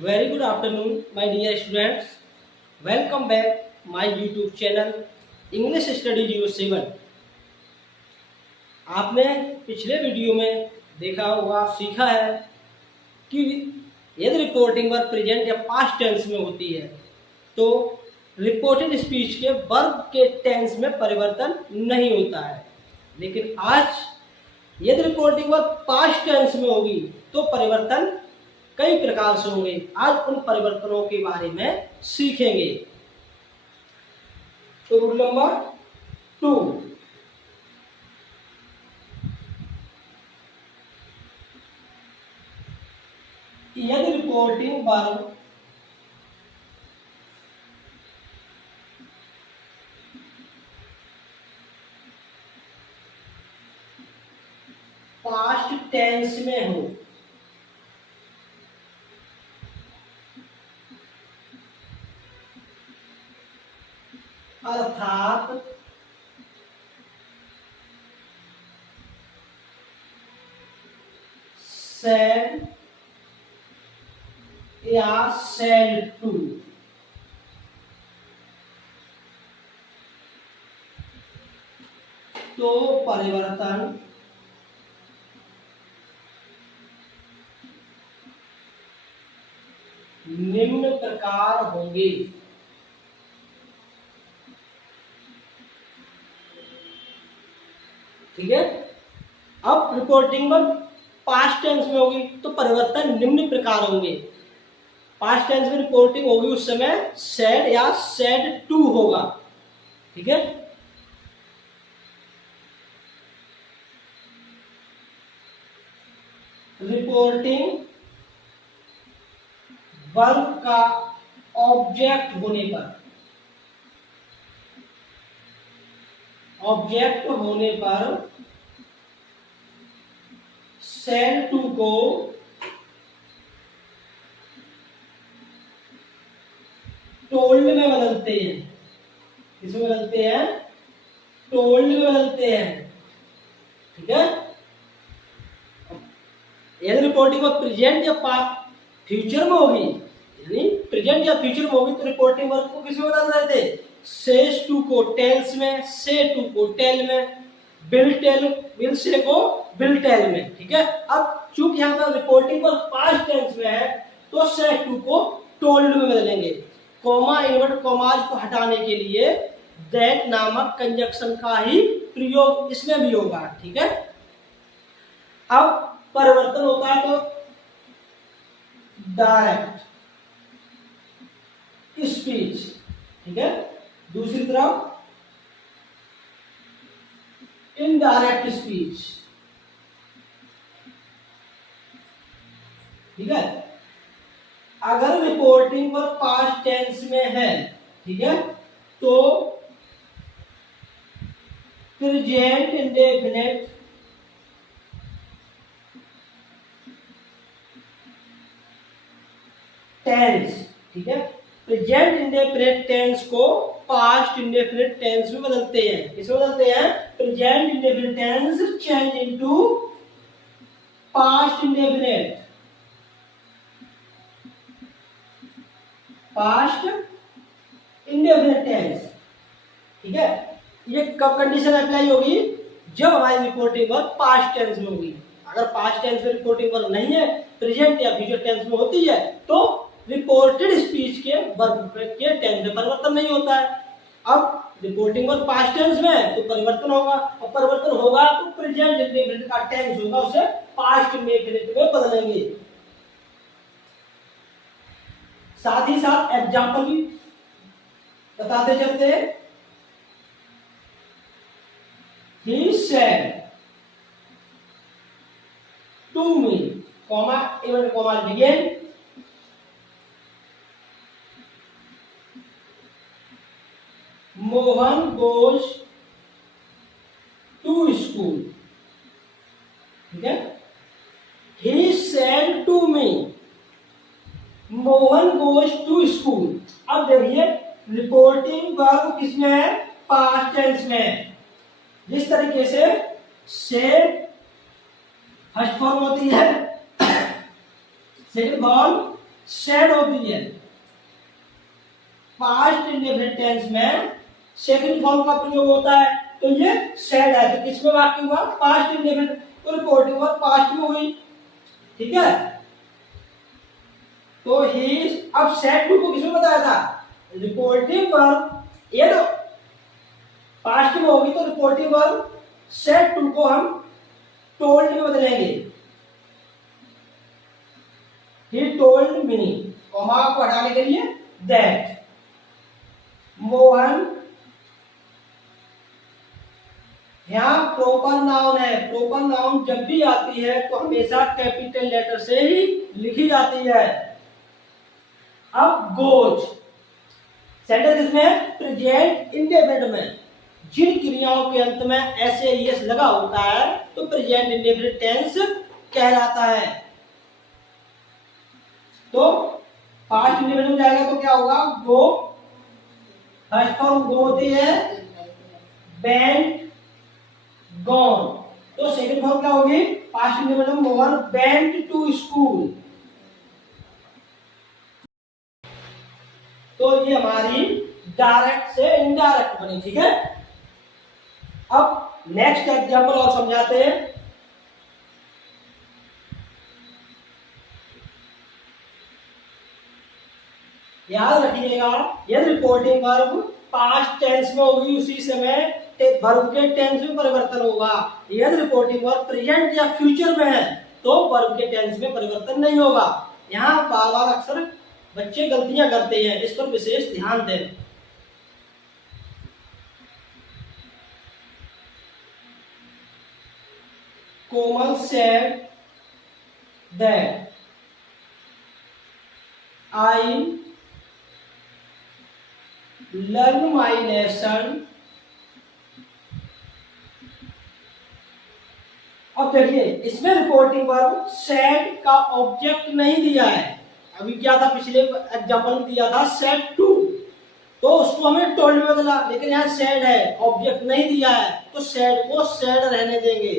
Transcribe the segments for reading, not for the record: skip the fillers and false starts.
Very good afternoon, my dear students. Welcome back my YouTube channel English Study 07. आपने पिछले video में देखा होगा, सीखा है कि यदि रिपोर्टिंग वर्ब प्रेजेंट या पास्ट टेंस में होती है तो रिपोर्टेड स्पीच के वर्ब के टेंस में परिवर्तन नहीं होता है। लेकिन आज यदि रिपोर्टिंग वर्ब पास्ट टेंस में होगी तो परिवर्तन कई प्रकार से होंगे। आज उन परिवर्तनों के बारे में सीखेंगे। तो रूल नंबर 2, यदि रिपोर्टिंग वर्ब पास्ट टेंस में हो अर्थात सेड या सेड टू, तो परिवर्तन निम्न प्रकार होंगे। ठीक है। अब रिपोर्टिंग वर्ब पास्ट टेंस में होगी तो परिवर्तन निम्न प्रकार होंगे। पास्ट टेंस में रिपोर्टिंग होगी उस समय सेड या सेड टू होगा। ठीक है। रिपोर्टिंग वर्ब का ऑब्जेक्ट होने पर सेड टू को टोल्ड में बदलते हैं। किसमें बदलते हैं? टोल्ड में बदलते हैं। ठीक है। यदि रिपोर्टिंग वर्ब प्रेजेंट या फ्यूचर में होगी, यानी प्रेजेंट या फ्यूचर में होगी, तो रिपोर्टिंग वर्ब को किसमें बदल रहे थे? सेज टू को टेल्स में, से टू को टेल में, विल से को विल टेल में। ठीक है। अब चूंकि यहाँ पर रिपोर्टिंग वर्ब पास्ट टेंस में है तो से टू को टोल्ड में बदलेंगे। कॉमा इन्वर्ट कॉमाज को हटाने के लिए दैट नामक कंजक्शन का ही प्रयोग इसमें भी होगा। ठीक है। अब परिवर्तन होता है तो डायरेक्ट स्पीच। ठीक है। दूसरी तरफ इनडायरेक्ट स्पीच। ठीक है। अगर रिपोर्टिंग वर्ब पास्ट टेंस में है, ठीक है, तो प्रेजेंट इंडेफिनिट टेंस, ठीक है, प्रेजेंट इंडेफिनिट टेंस को पास्ट इंडेफिनिट टेंस में बदलते हैं। किसमें बदलते हैं? Present indefinite tense change into past indefinite tense. ठीक है। ये कब कंडीशन अप्लाई होगी? जब हमारी रिपोर्टिंग वर्ब पास्ट टेंस में होगी। अगर पास्ट टेंस में रिपोर्टिंग वर्ब नहीं है, प्रेजेंट या फ्यूचर टेंस में होती है, तो रिपोर्टेड स्पीच के वर्ब के टेंस में परिवर्तन नहीं होता है। अब रिपोर्टिंग वर्ब पास्ट टेंस में है तो परिवर्तन होगा, और परिवर्तन होगा तो प्रेजेंट इंडेफिनिट का टेंस होगा, उसे पास्ट इंडेफिनिट में बदलेंगे। साथ ही साथ एग्जाम्पल भी बताते चलते हैं। He said to me, comma, even comma begin. Mohan goes to school. ठीक है। He said to me, Mohan goes to school। अब देखिए रिपोर्टिंग वर्ब किसमें है? पास्ट टेंस में है। जिस तरीके से फर्स्ट फॉर्म होती है, सेकंड फॉर्म सेड होती है। पास्ट इंडेफिनिट टेंस में सेकंड फॉर्म का प्रयोग होता है, तो ये सेड है। तो किसमें वाक्य हुआ? पास्ट इंडेफिनिट, तो रिपोर्टिंग वर्ब पास्ट में हो गई, ठीक है। तो ही, अब सेड टू को किसमें बताया था? रिपोर्टिंग वर्ब, ये तो पास्ट में होगी, तो रिपोर्टिंग वर्ब सेड टू को हम टोल्ड में बदलेंगे। He told me, कॉमा को हटाने के लिए that मोहन, यहाँ प्रॉपर नाउन है। प्रॉपर नाउन जब भी आती है तो हमेशा कैपिटल लेटर से ही लिखी जाती है। अब गोज सेंटेंस इसमें प्रेजेंट इंडेफिनिट में जिन क्रियाओं के अंत में ऐसे एस लगा होता है तो प्रेजेंट इंडेफिनिट टेंस कहलाता है। तो पास्ट इंडेफिनिट में जाएगा तो क्या होगा? गो, फर्स्ट फॉर्म गो होती है, वेंट, गॉन। तो सेकंड फॉर्म क्या होगी? पास्ट इंडेफिनिट में मोहन वेंट टू स्कूल। तो ये हमारी डायरेक्ट से इनडायरेक्ट बनी, ठीक है। अब नेक्स्ट एग्जांपल और समझाते हैं। याद रखिएगा, यदि रिपोर्टिंग वर्ब पास्ट टेंस में होगी उसी समय वर्ब के टेंस में परिवर्तन होगा। यदि रिपोर्टिंग वर्ब प्रेजेंट या फ्यूचर में है तो वर्ब के टेंस में परिवर्तन नहीं होगा। यहाँ बार बार अक्सर बच्चे गलतियां करते हैं, इस पर विशेष ध्यान दें। कोमल said that I learn my lesson। अब देखिए इसमें रिपोर्टिंग वर्ब सेड का ऑब्जेक्ट नहीं दिया है। अभी क्या था, पिछले एग्जांपल में दिया था सेड टू, तो उसको हमने टोल्ड में बदला, लेकिन यहाँ सेड है, ऑब्जेक्ट नहीं दिया है, तो सेड को सेड रहने देंगे।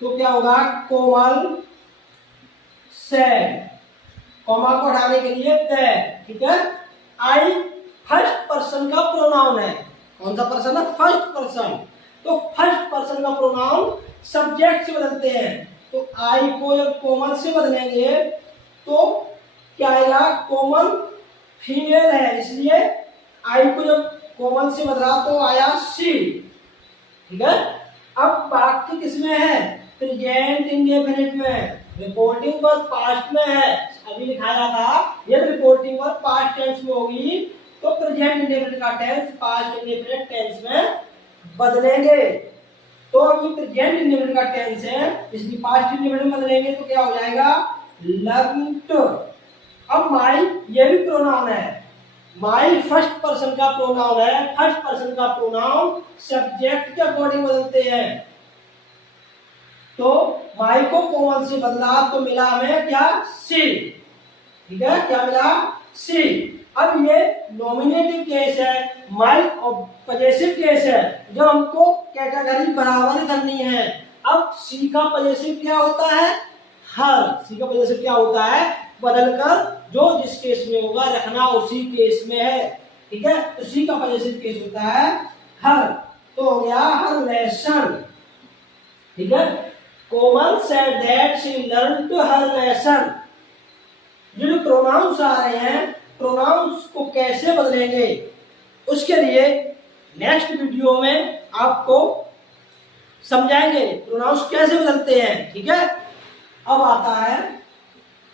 तो क्या होगा? कोमल सेड, कॉमा को हटाने के लिए दैट, ठीक है। आई फर्स्ट पर्सन का प्रोनाउन है। कौन सा पर्सन है? First person. तो फर्स्ट पर्सन का प्रोनाउन सब्जेक्ट से बदलते हैं, तो आई को जब कोमल से बदलेंगे तो क्या आएगा? कोमल फीमेल है, इसलिए आई को जब कोमल से बदला तो आया सी, ठीक है। अब वाक्य किसमें है? प्रेजेंट इंडेफिनिट में। रिपोर्टिंग वर्ब पास्ट में है, अभी लिखाया था। यदि रिपोर्टिंग वर्ब पास्ट टेंस में होगी तो प्रेजेंट इंडेफिनिट का टेंस पास्ट इंडेफिनिट टेंस में बदलेंगे। तो अभी प्रेजेंट इंडेफिनिट का टेंस है, इसलिए पास्ट इंडेफिनिट में बदलेंगे तो क्या हो जाएगा? लर्नड। अब माई ये भी प्रोनाउन है, माई फर्स्ट पर्सन का प्रोनाउन है। फर्स्ट पर्सन का प्रोनाउन सब्जेक्ट के अकॉर्डिंग बदलते हैं, तो माई को कोमल से बदला तो मिला हमें क्या? सी, ठीक है। क्या मिला? सी। अब ये नॉमिनेटिव केस है, माई पजेसिव केस है, जब हमको कैटेगरी बराबर करनी है। अब सी का पजेसिव क्या होता है? हर। सी का पजेसिव क्या होता है? बदलकर जो जिस केस में होगा रखना उसी केस में है, ठीक है। तो सी का पजेसिव केस होता है हर, तो हो गया हर लेसन, ठीक है। कोमल said that she learned her lesson। जो प्रोनाउंस आ रहे हैं, प्रोनाउंस को कैसे बदलेंगे उसके लिए नेक्स्ट वीडियो में आपको समझाएंगे प्रोनाउंस कैसे बदलते हैं, ठीक है। अब आता है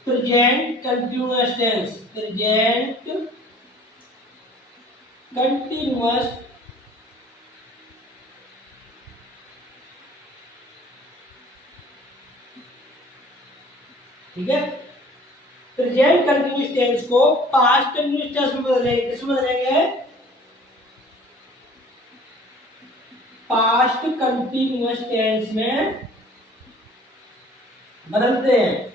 present continuous tense. Present continuous ठीक है। प्रेजेंट कंटिन्यूअस टेंस को पास्ट कंटिन्यूअस टेंस में बदलेंगे। किसमें बदलेंगे? पास्ट कंटिन्यूअस टेंस में बदलते हैं।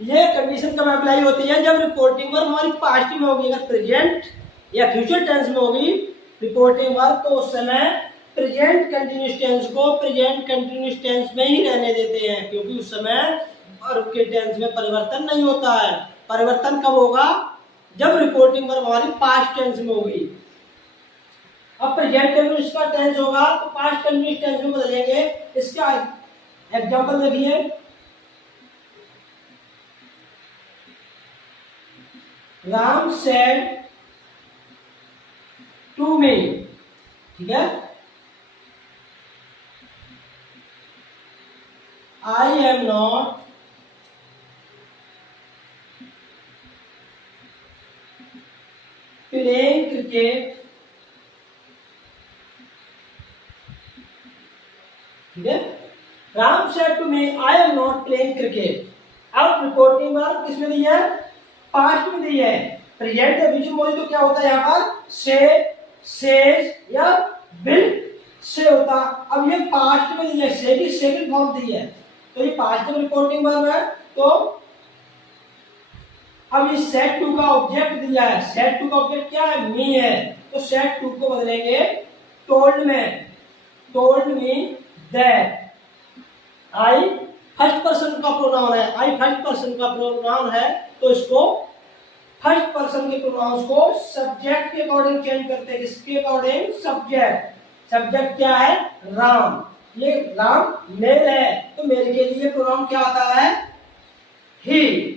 ये कंडीशन कब अप्लाई होती है? जब रिपोर्टिंग वर्ब हमारी पास्ट में होगी। अगर प्रेजेंट या फ्यूचर टेंस में होगी रिपोर्टिंग वर्ब तो उस समय प्रेजेंट कंटिन्यूअस टेंस को प्रेजेंट कंटिन्यूअस टेंस में ही रहने देते हैं, क्योंकि उस समय वर्ब के टेंस में परिवर्तन नहीं होता है। परिवर्तन कब होगा? जब रिपोर्टिंग वर्ब हमारी पास्ट टेंस में होगी। अब प्रेजेंट कंटिन्यूअस का टेंस होगा तो पास्ट कंटिन्यूअस टेंस में बदलेंगे। इसका एग्जांपल देखिए, राम सेड टू मी, ठीक है, I am not playing cricket, ठीक है। Ram said to me I am not playing cricket. अब रिपोर्टिंग वर्ब किसमें दी है? पास्ट में दी है। प्रेजेंट या फ्यूचर में तो क्या होता है यहाँ पर? से, सेज या विल से होता। अब ये पास्ट में दी है, से की सेकंड फॉर्म दी है, तो ये पास्ट में रिपोर्टिंग वर्ब है। तो अब ये सेड टू का ऑब्जेक्ट दिया है। सेड टू का ऑब्जेक्ट क्या है? मी है। तो सेड टू को बदलेंगे टोल्ड में। Told me that I first person का प्रोनाउन है। आई फर्स्ट पर्सन का प्रोनाउन है तो इसको फर्स्ट पर्सन के प्रोनाउंस को सब्जेक्ट के अकॉर्डिंग चेंज करते हैं। किसके अकॉर्डिंग? सब्जेक्ट। सब्जेक्ट क्या है? राम। ये राम मेल है तो मेल के लिए प्रोनाउन क्या आता है? ही।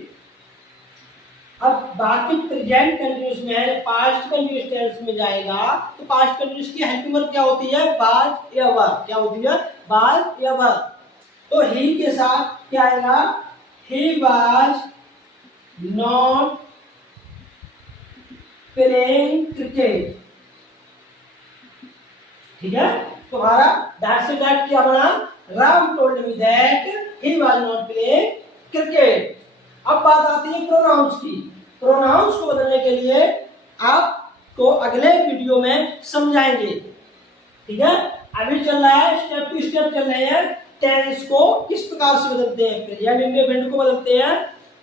अब बाकी प्रेजेंट कंटिन्यूअस में पास्ट कंटिन्यूअस टेंस में जाएगा तो पास्ट कंटिन्यूअस की हेल्पिंग वर्ब क्या होती है? वाज या वर। क्या होती है? वाज या वर। तो ही के साथ क्या आएगा? He was not playing cricket, ठीक है। तुम्हारा दैट से दैट क्या बना? Ram told me that he was not playing cricket. अब बात आती है प्रोनाउंस की। प्रोनाउंस को बदलने के लिए आपको अगले वीडियो में समझाएंगे, ठीक है। अभी चल रहा है स्टेप टू स्टेप चल रहे हैं। टेंस को किस प्रकार से बदलते हैं? प्रेजेंट इंडेफिनिट को बदलते हैं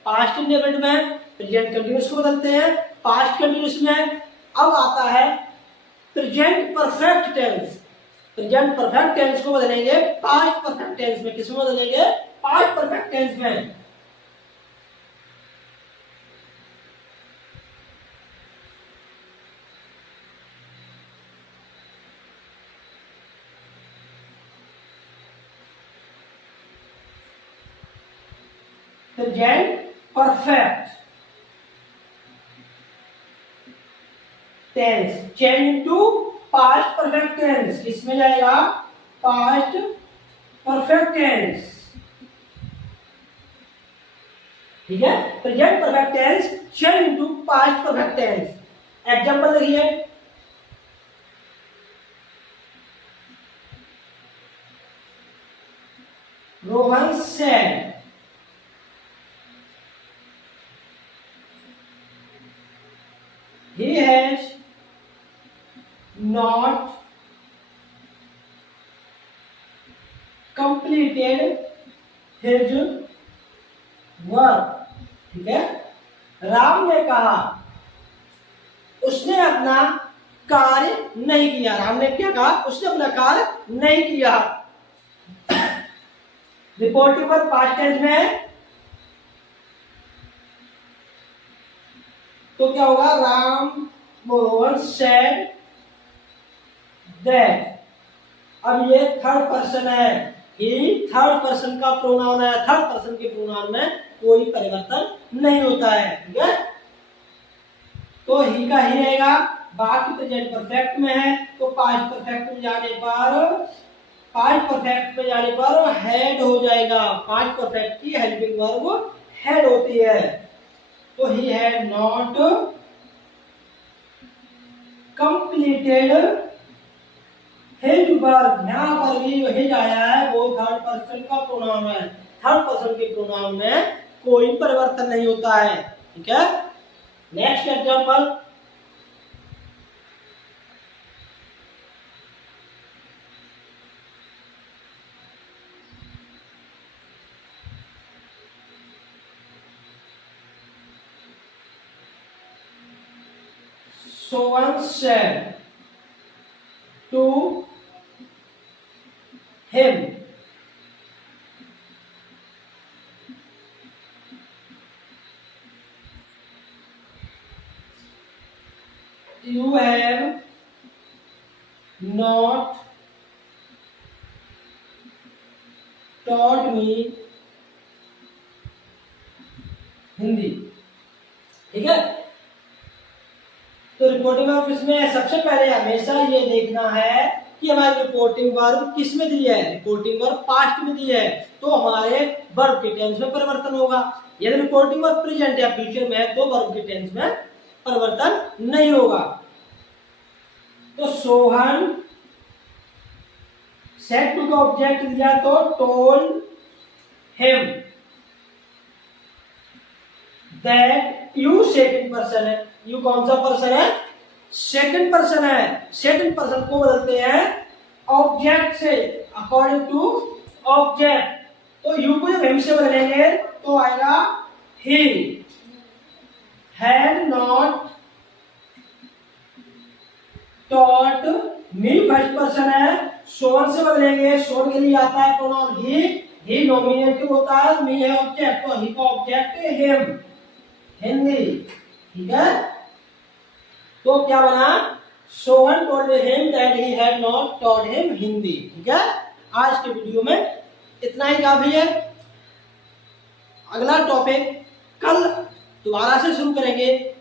पास्ट इंडेफिनिट में, प्रेजेंट कंटिन्यूअस को बदलते हैं पास्ट कंटिन्यूअस में। अब आता है प्रेजेंट परफेक्ट टेंस। प्रेजेंट परफेक्ट टेंस को बदलेंगे पास्ट परफेक्ट टेंस में। किसमें बदलेंगे? पास्ट परफेक्ट टेंस में। Present perfect tense change to past perfect tense. किसमें जाएगा? पास्ट परफेक्ट टेंस, ठीक है। Present perfect tense change to past perfect tense. Example देखिए, Rohan said he has not completed his work, ठीक है। राम ने कहा उसने अपना कार्य नहीं किया। राम ने क्या कहा? उसने अपना कार्य नहीं किया। रिपोर्टिंग वर्ब पास्ट टेंस में है तो क्या होगा? Ram Mohan said that. अब ये थर्ड पर्सन है, ही थर्ड पर्सन का प्रोनाउन है। थर्ड पर्सन के प्रोनाउन में कोई परिवर्तन नहीं होता है, ठीक है। तो ही का ही रहेगा। बाकी प्रेजेंट परफेक्ट में है तो पास्ट परफेक्ट में जाने पर हेड हो जाएगा। पास्ट परफेक्ट की हेल्पिंग वर्ब हेड होती है। तो he had not completed his work. यहां पर भी हिज आया है, वो थर्ड पर्सन का प्रोनाउन है। थर्ड पर्सन के प्रोनाउन में कोई परिवर्तन नहीं होता है, ठीक है। Next example, so one said to him you have not taught me Hindi. ठीक है, तो रिपोर्टिंग वर्ब किसमें, सबसे पहले हमेशा ये देखना है कि हमारी रिपोर्टिंग वर्ब किस में दी है, रिपोर्टिंग वर्ब पास्ट में दी है, तो हमारे वर्ब के टेंस में परिवर्तन होगा। यदि रिपोर्टिंग वर्ब प्रेजेंट या फ्यूचर में है तो वर्ब के टेंस में परिवर्तन नहीं होगा। तो सोहन सेड टू का ऑब्जेक्ट दिया तो told him that, you second person है, यू कौन सा पर्सन है, सेकंड पर्सन है, सेकंड पर्सन को बदलते हैं ऑब्जेक्ट से, अकॉर्डिंग टू ऑब्जेक्ट। तो यू को जब हिम से बदलेंगे तो आएगा he had not taught me, first person है, सोन से बदलेंगे, सोन के लिए आता है प्रोनाउन ही नॉमिनेटिव होता है, मी है ऑब्जेक्ट, तो ही का ऑब्जेक्ट हिम, हिंदी। ठीक है, तो क्या बना, Sohan told him that he had not taught him Hindi. ठीक है, आज के वीडियो में इतना ही काफी है। अगला टॉपिक कल दोबारा से शुरू करेंगे।